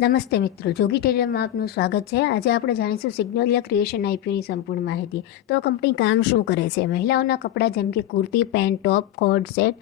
નમસ્તે મિત્રો, જોગી ટેલરમાં આપનું સ્વાગત છે. આજે આપણે જાણીશું સિગ્નોલિયા ક્રિએશન આઈપીઓની સંપૂર્ણ માહિતી. તો કંપની કામ શું કરે છે? મહિલાઓના કપડાં જેમ કે kurti, pant, top coord set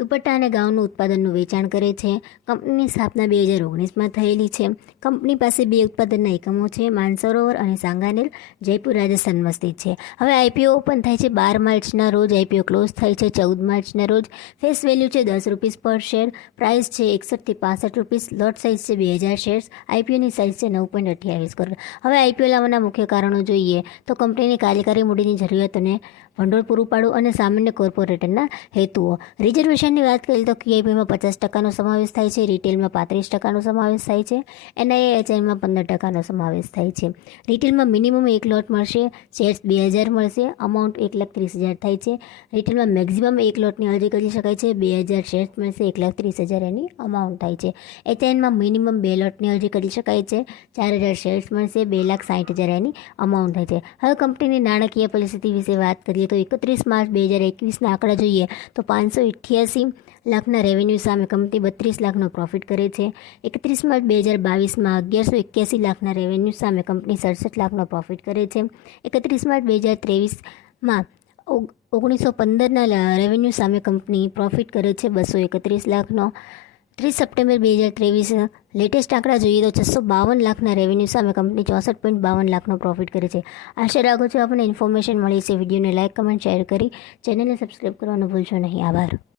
dupatta અને ગાઉનનું ઉત્પાદનનું વેચાણ કરે છે. કંપનીની સ્થાપના બે હજાર ઓગણીસમાં થયેલી છે. કંપની પાસે બે ઉત્પાદનના એકમો છે. માનસરોવર અને સાંગાનેર જયપુર રાજસ્થાનમાં સ્થિત છે. હવે આઈપીઓ ઓપન થાય છે. બાર માર્ચના રોજ આઈપીઓ ક્લોઝ થાય છે. ચૌદ માર્ચના રોજ ફેસ વેલ્યુ છે દસ રૂપીસ પર શેર. પ્રાઇસ છે એકસઠથી પાસઠ રૂપીસ. લોટ સાઇઝ છે બે હજાર શેર્સ. આઈપીઓની સાઇઝ છે નવ પોઈન્ટ અઠ્યાવીસ કરોડ. હવે આઈપીઓ લાવવાના મુખ્ય કારણો જોઈએ તો કંપનીની કાર્યકારી મૂડીની જરૂરિયાતોને ભંડોળ પૂરું પાડવું અને સામાન્ય કોર્પોરેટરના હેતુઓ. રિઝર્વેશનની વાત કરીએ તો ક્યુઆઈપીમાં પચાસ ટકાનો સમાવેશ થાય છે, રિટેલમાં પાંત્રીસ ટકાનો સમાવેશ થાય છે એનઆઈએચઆઈમાં પંદર ટકાનો સમાવેશ થાય છે. રિટેલમાં મિનિમમ એક લોટ મળશે, શેર્સ બે હજાર મળશે, અમાઉન્ટ એક લાખ ત્રીસ હજાર થાય છે. રિટેલમાં મેક્ઝિમમ એક લોટની અરજી કરી શકાય છે, બે હજાર શેર્સ મળશે, એક લાખ ત્રીસ હજાર એની અમાઉન્ટ થાય છે. એચઆઈનમાં મિનિમમ બે લોટની અરજી કરી શકાય છે, ચાર હજાર શેર્સ મળશે, બે લાખ સાઠ હજાર એની અમાઉન્ટ થાય છે. હવે કંપનીની નાણાકીય પરિસ્થિતિ વિશે વાત કરીએ તો એકત્રીસ માર્ચ બે હજાર એકવીસના આંકડા જોઈએ તો પાંચસો અઠ્યાસી લાખના રેવન્યુ સામે કંપની બત્રીસ લાખનો પ્રોફિટ કરે છે. એકત્રીસ માર્ચ બે હજાર બાવીસમાં અગિયારસો એક્યાસી લાખના રેવન્યુ સામે કંપની સડસઠ લાખનો પ્રોફિટ કરે છે. એકત્રીસ માર્ચ બે હજાર ત્રેવીસમાં ઓગણીસો પંદરના રેવન્યુ સામે કંપની પ્રોફિટ કરે છે બસો એકત્રીસ લાખનો. ત્રીસ સપ્ટેમ્બર બે હજાર ત્રેવીસ લેટેસ્ટ આંકડા જોઈએ તો છસો બાવન લાખના રેવન્યુ સામે કંપની ચોસઠ પોઈન્ટ બાવન લાખનો પ્રોફિટ કરે છે. આશા રાખો છો આપણને ઇન્ફોર્મેશન મળી છે વિડીયોને લાઇક કમેન્ટ શેર કરી. ચેનલને સબસ્ક્રાઈબ કરવાનું ભૂલશો નહીં. આભાર.